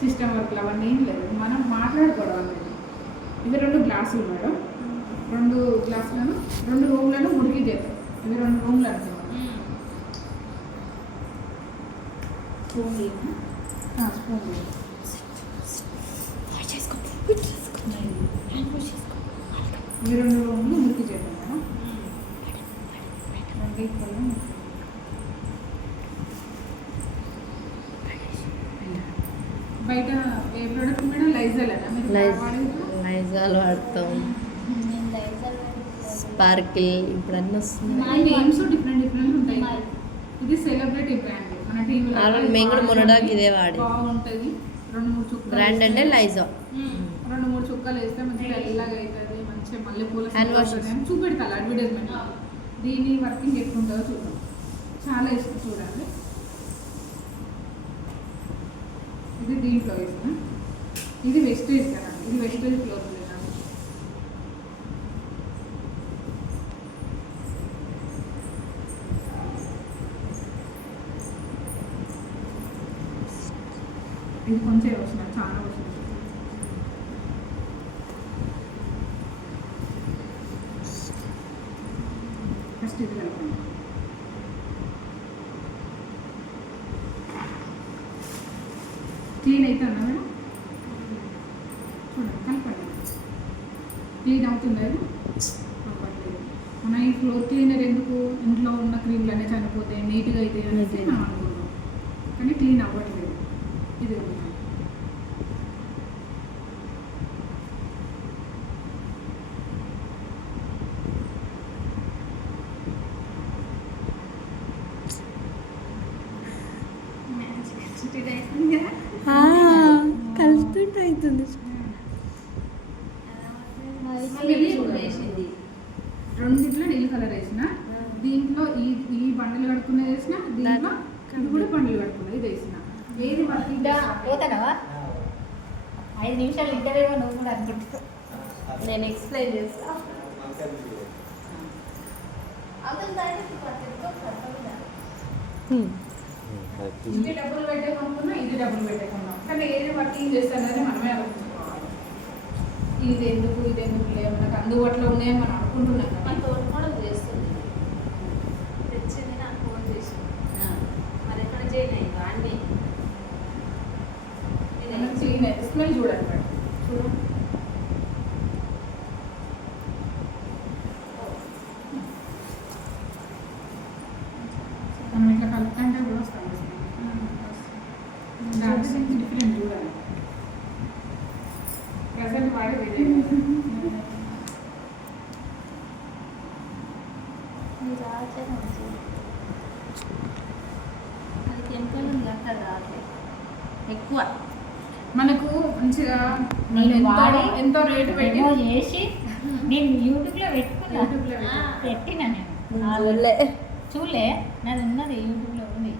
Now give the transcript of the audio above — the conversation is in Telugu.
సిస్టమ్ వర్క్లు అవన్నీ ఏం లేదు, మనం మాట్లాడుకోవడం అనేది. ఇవి 2 గ్లాసులు మేడం, 2 గ్లాసులను 2 రూమ్లను మురికి చేస్తాం. ఇవి 2 రూమ్లు అంటున్నాం. స్పూన్ ఇవి 2 రూమ్లు మురికి చేద్దాం మేడం. బయట ఏ ప్రోడక్ట్ మేడం? లైజాల్ వాడతాం, స్పార్కిల్, ఇప్పుడు అన్నీ వస్తున్నాయి. నేమ్స్ డిఫరెంట్ ఉంటాయి. ఇది సెలబ్రిటీ బ్రాండ్, మన టీవీలో మేము కూడా మొన్నడాకి ఇదే వాడి. బాగుంటుంది. 2-3 చుక్కలు బ్రాండ్ అంటే లైజా. 2-3 చుక్కలు వేస్తే మంచిగా ఎల్లగా అవుతుంది. మంచిగా మల్లెపూల చూపెడతాను అడ్వర్టైజ్మెంట్. దీని వర్కింగ్ ఎట్లా ఉంటుందో చూద్దాం. చాలా ఇష్టం చూడండి. ఇది దీంట్లో వేస్తాం. ఇది వెస్టేజ్ కదా, ఇది వెస్టేజ్ క్లోత్ లేదా. ఇది కొంచెం వచ్చిన చాలా వచ్చిన. ఫస్ట్ ఇది కలపండి. క్లీన్ అయితే అన్నా మేడం చూడండి, కలపండి. క్లీన్ అవుతుంది అది అవ్వట్లేదు. మన ఈ ఫ్లోర్ క్లీనర్ ఎందుకు? ఇంట్లో ఉన్న క్రీమ్లు అన్నీ చనిపోతాయి, నీట్గా అయితే అనేసి మనం అనుకుంటాం, కానీ క్లీన్ అవ్వట్లేదు. ఇది కలుపుతుంటే అవుతుంది. రెండిట్లో నీళ్ళు కలర్ వేసిన, దీంట్లో ఈ బండలు కడుక్కునేది వేసిన, దీంట్లో ఇది కూడా బండలు కడుక్కునేది ఇది వేసిన. ఏది పోతానవా? 5 నిమిషాలు ఇంటర్వ్యూ నువ్వు కూడా అనుకుంటా. నేను ఎక్స్ప్లెయిన్ చేస్తా. ఇది డబ్బులు పెట్టే కొనుక్కున్నా, ఇది డబ్బులు పెట్టే కొన్నాం, కానీ ఏది వర్కింగ్ చేస్తానని మనమే ఆలోచించుకోవాలి. ఇది ఎందుకు లేదు, మనకు అందుబాటులో ఉన్నాయని మనం అనుకుంటున్నాం. మన తోటి మోడల్ చేస్తుంది, తెచ్చింది నాకు ఫోన్ చేసి. మరి ఎక్కడ చేయలేదు అన్నీ చేయలేదు. స్మెల్ చూడండి మేడం, చూడండి. మనం ఇట్లా కలుపుకుంటే కూడా వస్తాం. దాంట్లో డిఫరెంట్ చూడాలి. ప్రజెంట్ వాడే వేరే అది కెమికల్ ఉంది అక్కడ రావట్లేదు ఎక్కువ. మనకు మంచిగా ఎంతో రేటు పెట్టి చేసి నేను యూట్యూబ్లో పెట్టినా నేను చూడలే, నాది ఉన్నది యూట్యూబ్లో ఉంది.